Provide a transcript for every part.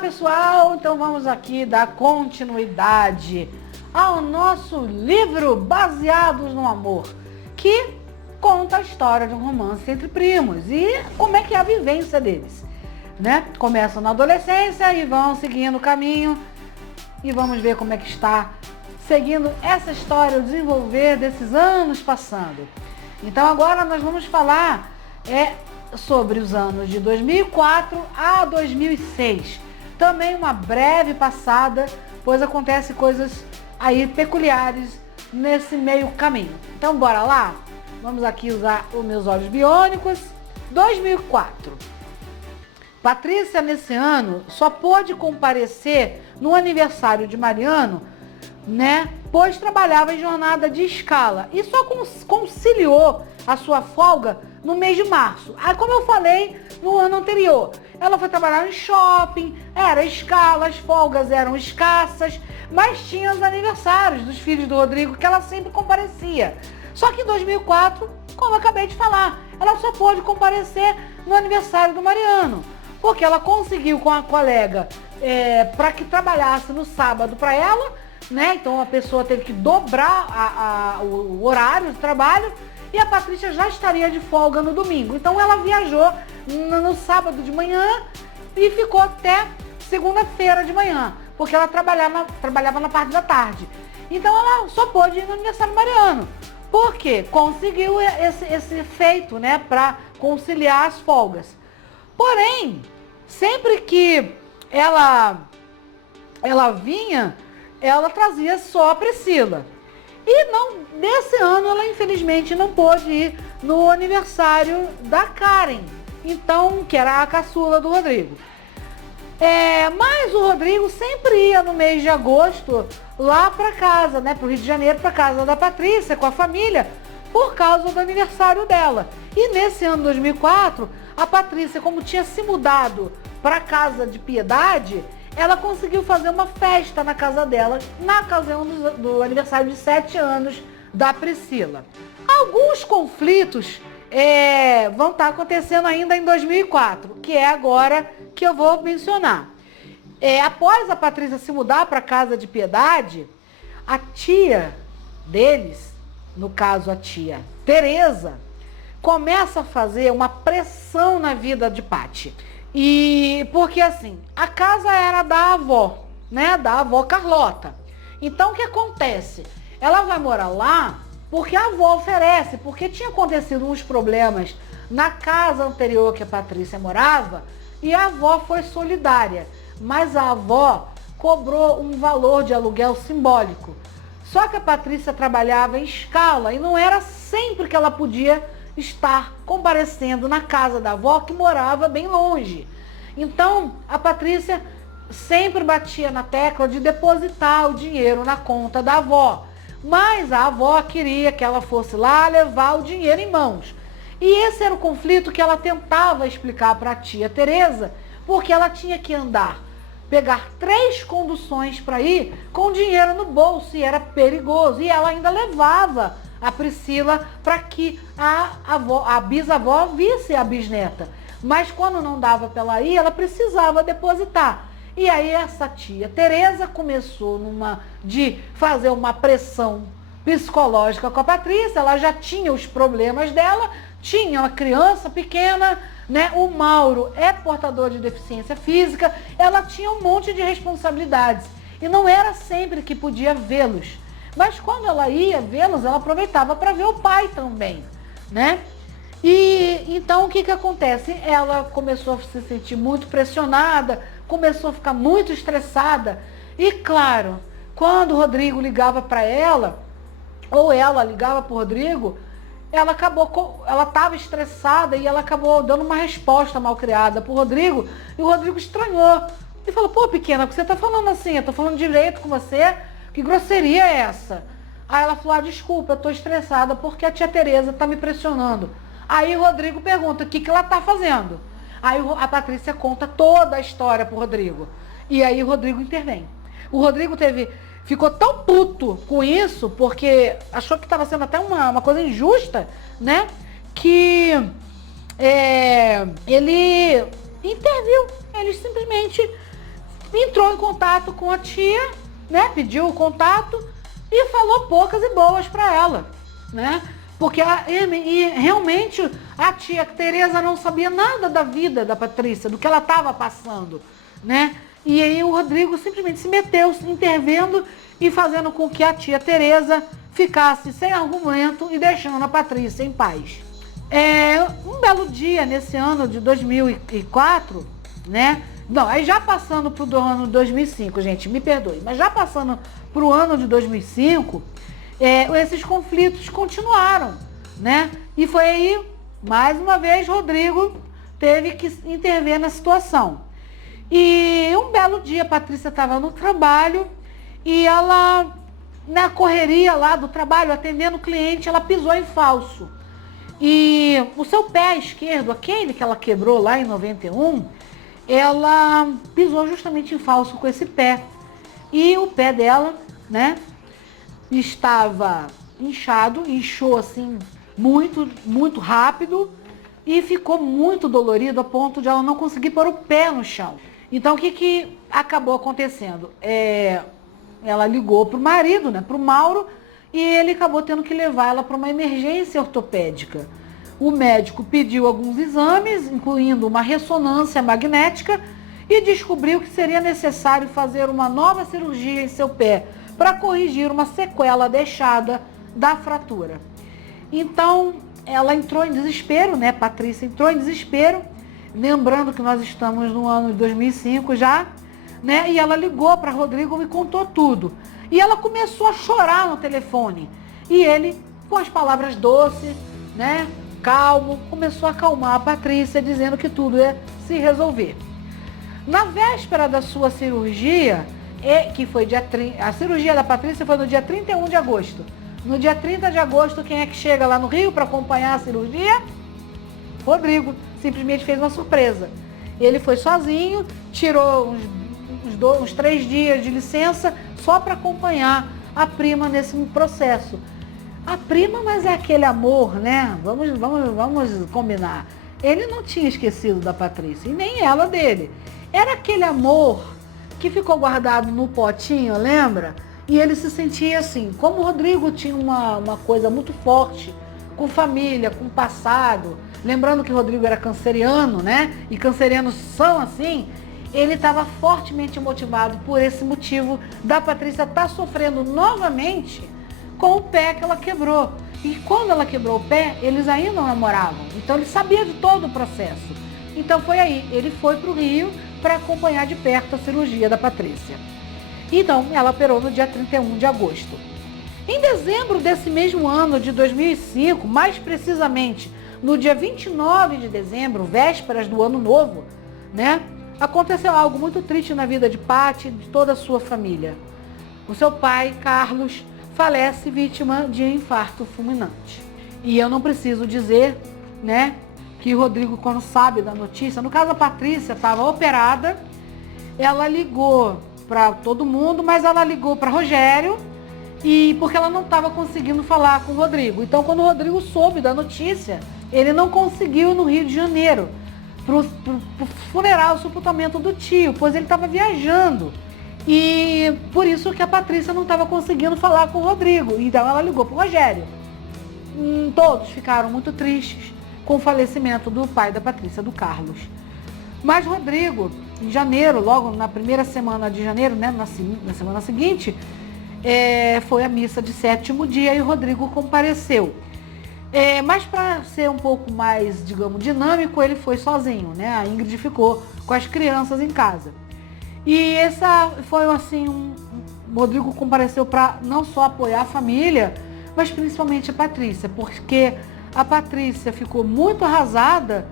pessoal, então vamos aqui dar continuidade ao nosso livro Baseados no Amor, que conta a história de um romance entre primos e como é que é a vivência deles, né? Começam na adolescência e vão seguindo o caminho e vamos ver como é que está seguindo essa história, o desenvolver desses anos passando. Então agora nós vamos falar sobre os anos de 2004 a 2006. Também uma breve passada, pois acontece coisas aí peculiares nesse meio caminho. Então bora lá? Vamos aqui usar os meus olhos biônicos. 2004. Patrícia nesse ano só pôde comparecer no aniversário de Mariano, né? Pois trabalhava em jornada de escala e só conciliou a sua folga no mês de março. Aí, como eu falei no ano anterior, ela foi trabalhar em shopping, era escala, as folgas eram escassas, mas tinha os aniversários dos filhos do Rodrigo que ela sempre comparecia. Só que em 2004, como eu acabei de falar, ela só pôde comparecer no aniversário do Mariano, porque ela conseguiu com a colega para que trabalhasse no sábado para ela, né? Então a pessoa teve que dobrar o horário do trabalho e a Patrícia já estaria de folga no domingo. Então ela viajou no sábado de manhã e ficou até segunda-feira de manhã, porque ela trabalhava na parte da tarde. Então ela só pôde ir no aniversário do Mariano. Por quê? Conseguiu esse feito, né, para conciliar as folgas. Porém, sempre que ela vinha, ela trazia só a Priscila. E nesse ano ela infelizmente não pôde ir no aniversário da Karen, então, que era a caçula do Rodrigo. Mas o Rodrigo sempre ia no mês de agosto lá para casa, né, para o Rio de Janeiro, para casa da Patrícia, com a família, por causa do aniversário dela. E nesse ano 2004, a Patrícia, como tinha se mudado para a casa de Piedade, ela conseguiu fazer uma festa na casa dela, na ocasião do aniversário de 7 anos da Priscila. Alguns conflitos vão estar acontecendo ainda em 2004, que é agora que eu vou mencionar. Após a Patrícia se mudar para a casa de Piedade, a tia deles, no caso a tia Tereza, começa a fazer uma pressão na vida de Pati. E porque assim, a casa era da avó, né? Da avó Carlota. Então o que acontece? Ela vai morar lá porque a avó oferece, porque tinha acontecido uns problemas na casa anterior que a Patrícia morava e a avó foi solidária. Mas a avó cobrou um valor de aluguel simbólico. Só que a Patrícia trabalhava em escala e não era sempre que ela podia estar comparecendo na casa da avó, que morava bem longe. Então, a Patrícia sempre batia na tecla de depositar o dinheiro na conta da avó. Mas a avó queria que ela fosse lá levar o dinheiro em mãos. E esse era o conflito que ela tentava explicar para a tia Tereza, porque ela tinha que pegar 3 conduções para ir com dinheiro no bolso e era perigoso. E ela ainda levava a Priscila para que a bisavó visse a bisneta. Mas quando não dava para ela ir, ela precisava depositar. E aí essa tia Tereza começou de fazer uma pressão psicológica com a Patrícia. Ela já tinha os problemas dela, tinha uma criança pequena, né? O Mauro é portador de deficiência física, ela tinha um monte de responsabilidades. E não era sempre que podia vê-los. Mas quando ela ia vê-los, ela aproveitava para ver o pai também, né? E então o que acontece? Ela começou a se sentir muito pressionada, começou a ficar muito estressada. E claro, quando o Rodrigo ligava para ela, ou ela ligava para o Rodrigo, ela estava estressada e ela acabou dando uma resposta mal criada para o Rodrigo. E o Rodrigo estranhou e falou: pô, pequena, por que você está falando assim? Eu estou falando direito com você. Que grosseria é essa? Aí ela falou: desculpa, eu tô estressada porque a tia Tereza tá me pressionando. Aí o Rodrigo pergunta: o que ela tá fazendo? Aí a Patrícia conta toda a história pro Rodrigo. E aí o Rodrigo intervém. O Rodrigo ficou tão puto com isso, porque achou que estava sendo até uma coisa injusta, né? Que ele interviu. Ele simplesmente entrou em contato com a tia, né? Pediu o contato e falou poucas e boas para ela, né? Porque realmente a tia Tereza não sabia nada da vida da Patrícia, do que ela estava passando, né? E aí o Rodrigo simplesmente se meteu, intervendo e fazendo com que a tia Tereza ficasse sem argumento e deixando a Patrícia em paz. Um belo dia, nesse ano de 2004, né? Não, aí já passando para o ano de 2005, gente, me perdoe, mas já passando para o ano de 2005, esses conflitos continuaram, né? E foi aí, mais uma vez, Rodrigo teve que intervir na situação. E um belo dia, a Patrícia estava no trabalho e ela, na correria lá do trabalho, atendendo o cliente, ela pisou em falso. E o seu pé esquerdo, aquele que ela quebrou lá em 91, ela pisou justamente em falso com esse pé. E o pé dela, né, estava inchado, inchou assim muito, muito rápido e ficou muito dolorido a ponto de ela não conseguir pôr o pé no chão. Então o que acabou acontecendo? Ela ligou para o marido, né, para o Mauro, e ele acabou tendo que levar ela para uma emergência ortopédica. O médico pediu alguns exames, incluindo uma ressonância magnética, e descobriu que seria necessário fazer uma nova cirurgia em seu pé para corrigir uma sequela deixada da fratura. Então, ela entrou em desespero, né? Patrícia entrou em desespero, lembrando que nós estamos no ano de 2005 já, né? E ela ligou para Rodrigo e contou tudo. E ela começou a chorar no telefone. E ele, com as palavras doces, né, calmo, começou a acalmar a Patrícia, dizendo que tudo ia se resolver. Na véspera da sua cirurgia, que foi a cirurgia da Patrícia foi no dia 31 de agosto. No dia 30 de agosto, quem é que chega lá no Rio para acompanhar a cirurgia? Rodrigo. Simplesmente fez uma surpresa. Ele foi sozinho, tirou uns 3 dias de licença só para acompanhar a prima nesse processo. A prima, mas é aquele amor, né? Vamos combinar. Ele não tinha esquecido da Patrícia, e nem ela dele. Era aquele amor que ficou guardado no potinho, lembra? E ele se sentia assim. Como o Rodrigo tinha uma coisa muito forte com família, com passado, lembrando que o Rodrigo era canceriano, né? E cancerianos são assim. Ele estava fortemente motivado por esse motivo da Patrícia estar sofrendo novamente com o pé que ela quebrou. E quando ela quebrou o pé, eles ainda namoravam. Então ele sabia de todo o processo. Então foi aí, ele foi para o Rio para acompanhar de perto a cirurgia da Patrícia. Então ela operou no dia 31 de agosto. Em dezembro desse mesmo ano de 2005, mais precisamente no dia 29 de dezembro, vésperas do ano novo, né? Aconteceu algo muito triste na vida de Paty e de toda a sua família. O seu pai, Carlos, falece vítima de infarto fulminante. E eu não preciso dizer, né, que o Rodrigo, quando sabe da notícia, no caso a Patrícia estava operada, ela ligou para todo mundo, mas ela ligou para Rogério, e porque ela não estava conseguindo falar com o Rodrigo. Então, quando o Rodrigo soube da notícia, ele não conseguiu ir no Rio de Janeiro pro funeral, o sepultamento do tio, pois ele estava viajando. E por isso que a Patrícia não estava conseguindo falar com o Rodrigo. Então ela ligou para o Rogério. Todos ficaram muito tristes com o falecimento do pai da Patrícia, do Carlos. Mas Rodrigo, em janeiro, logo na primeira semana de janeiro, né, na semana seguinte, foi a missa de 7º dia e o Rodrigo compareceu. Mas para ser um pouco mais, digamos, dinâmico, ele foi sozinho, né? A Ingrid ficou com as crianças em casa. E essa foi assim, o Rodrigo compareceu para não só apoiar a família, mas principalmente a Patrícia, porque a Patrícia ficou muito arrasada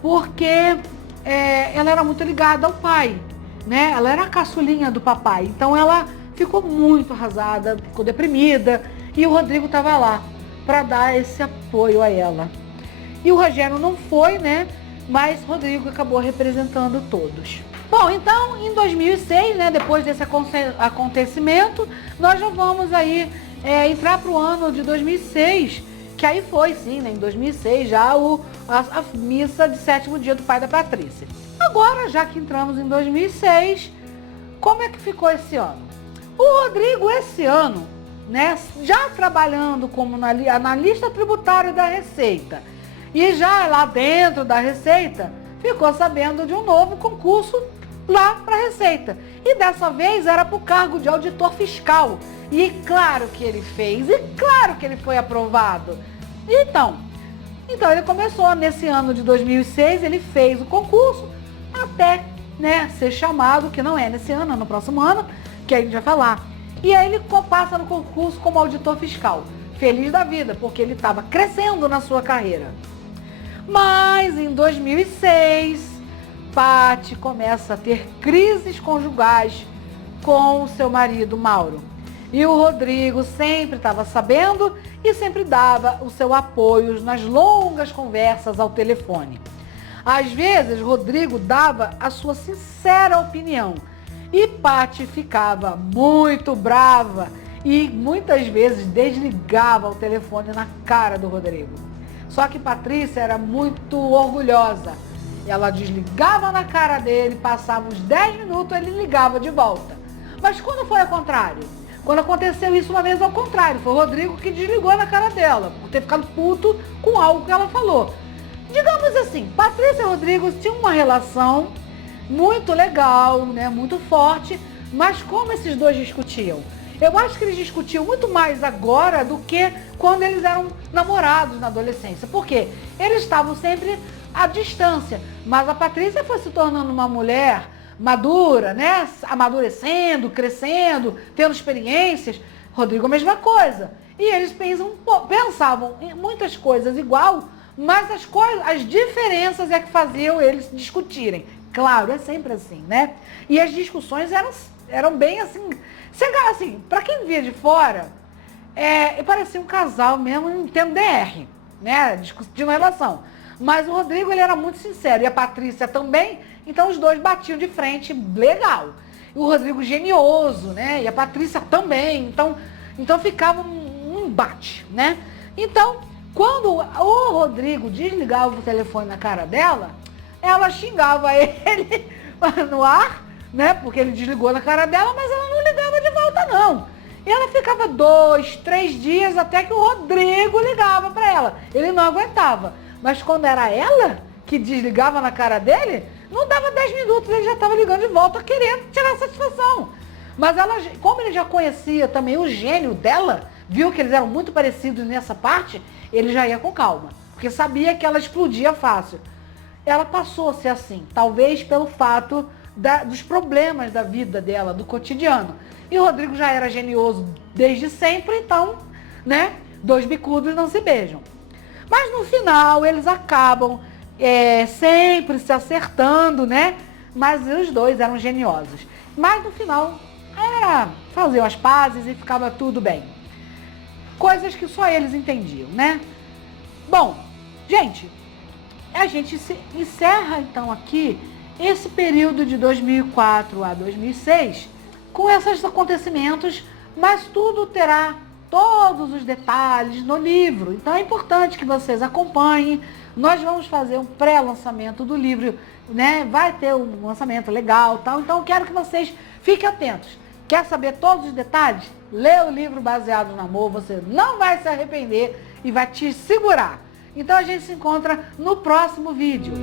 porque ela era muito ligada ao pai, né? Ela era a caçulinha do papai, então ela ficou muito arrasada, ficou deprimida, e o Rodrigo estava lá para dar esse apoio a ela. E o Rogério não foi, né? Mas Rodrigo acabou representando todos. Bom, então em 2006, né, depois desse acontecimento, nós já vamos aí entrar para o ano de 2006, que aí foi sim, né, em 2006 já a missa de 7º dia do pai da Patrícia. Agora, já que entramos em 2006, como é que ficou esse ano? O Rodrigo, esse ano, né, já trabalhando como analista tributário da Receita, e já lá dentro da Receita, ficou sabendo de um novo concurso lá para a Receita. E dessa vez era para o cargo de auditor fiscal. E claro que ele fez, e claro que ele foi aprovado. Então ele começou nesse ano de 2006, ele fez o concurso até, né, ser chamado, que não é nesse ano, é no próximo ano, que a gente vai falar. E aí ele passa no concurso como auditor fiscal. Feliz da vida, porque ele estava crescendo na sua carreira. Mas em 2006, Paty começa a ter crises conjugais com o seu marido Mauro. E o Rodrigo sempre estava sabendo e sempre dava o seu apoio nas longas conversas ao telefone. Às vezes, Rodrigo dava a sua sincera opinião e Paty ficava muito brava e muitas vezes desligava o telefone na cara do Rodrigo. Só que Patrícia era muito orgulhosa. Ela desligava na cara dele, passava uns 10 minutos, ele ligava de volta. Mas quando foi ao contrário? Quando aconteceu isso uma vez ao contrário, foi o Rodrigo que desligou na cara dela, por ter ficado puto com algo que ela falou. Digamos assim, Patrícia e Rodrigo tinham uma relação muito legal, né, muito forte, mas como esses dois discutiam? Eu acho que eles discutiam muito mais agora do que quando eles eram namorados na adolescência. Por quê? Eles estavam sempre à distância, mas a Patrícia foi se tornando uma mulher madura, né? Amadurecendo, crescendo, tendo experiências. Rodrigo a mesma coisa. E eles pensavam em muitas coisas igual, mas as diferenças é que faziam eles discutirem. Claro, é sempre assim, né? E as discussões eram bem assim, para quem via de fora, parecia um casal mesmo em termo DR, né? Discutindo a relação. Mas o Rodrigo, ele era muito sincero, e a Patrícia também, então os dois batiam de frente legal. E o Rodrigo genioso, né? E a Patrícia também, então ficava um embate, né? Então, quando o Rodrigo desligava o telefone na cara dela, ela xingava ele no ar, né? Porque ele desligou na cara dela, mas ela não ligava de volta, não. E ela ficava 2, 3 dias até que o Rodrigo ligava para ela. Ele não aguentava. Mas quando era ela que desligava na cara dele, não dava 10 minutos, ele já estava ligando de volta querendo tirar satisfação. Mas ela, como ele já conhecia também o gênio dela, viu que eles eram muito parecidos nessa parte, ele já ia com calma. Porque sabia que ela explodia fácil. Ela passou a ser assim, talvez pelo fato dos problemas da vida dela, do cotidiano. E o Rodrigo já era genioso desde sempre, então, né, 2 bicudos não se beijam. Mas no final eles acabam sempre se acertando, né? Mas os dois eram geniosos. Mas no final faziam as pazes e ficava tudo bem. Coisas que só eles entendiam, né? Bom, gente, a gente encerra então aqui esse período de 2004 a 2006 com esses acontecimentos, mas tudo terá todos os detalhes no livro. Então é importante que vocês acompanhem. Nós vamos fazer um pré-lançamento do livro, né? Vai ter um lançamento legal, tal. Então eu quero que vocês fiquem atentos. Quer saber todos os detalhes? Lê o livro Baseado no Amor, você não vai se arrepender e vai te segurar. Então a gente se encontra no próximo vídeo.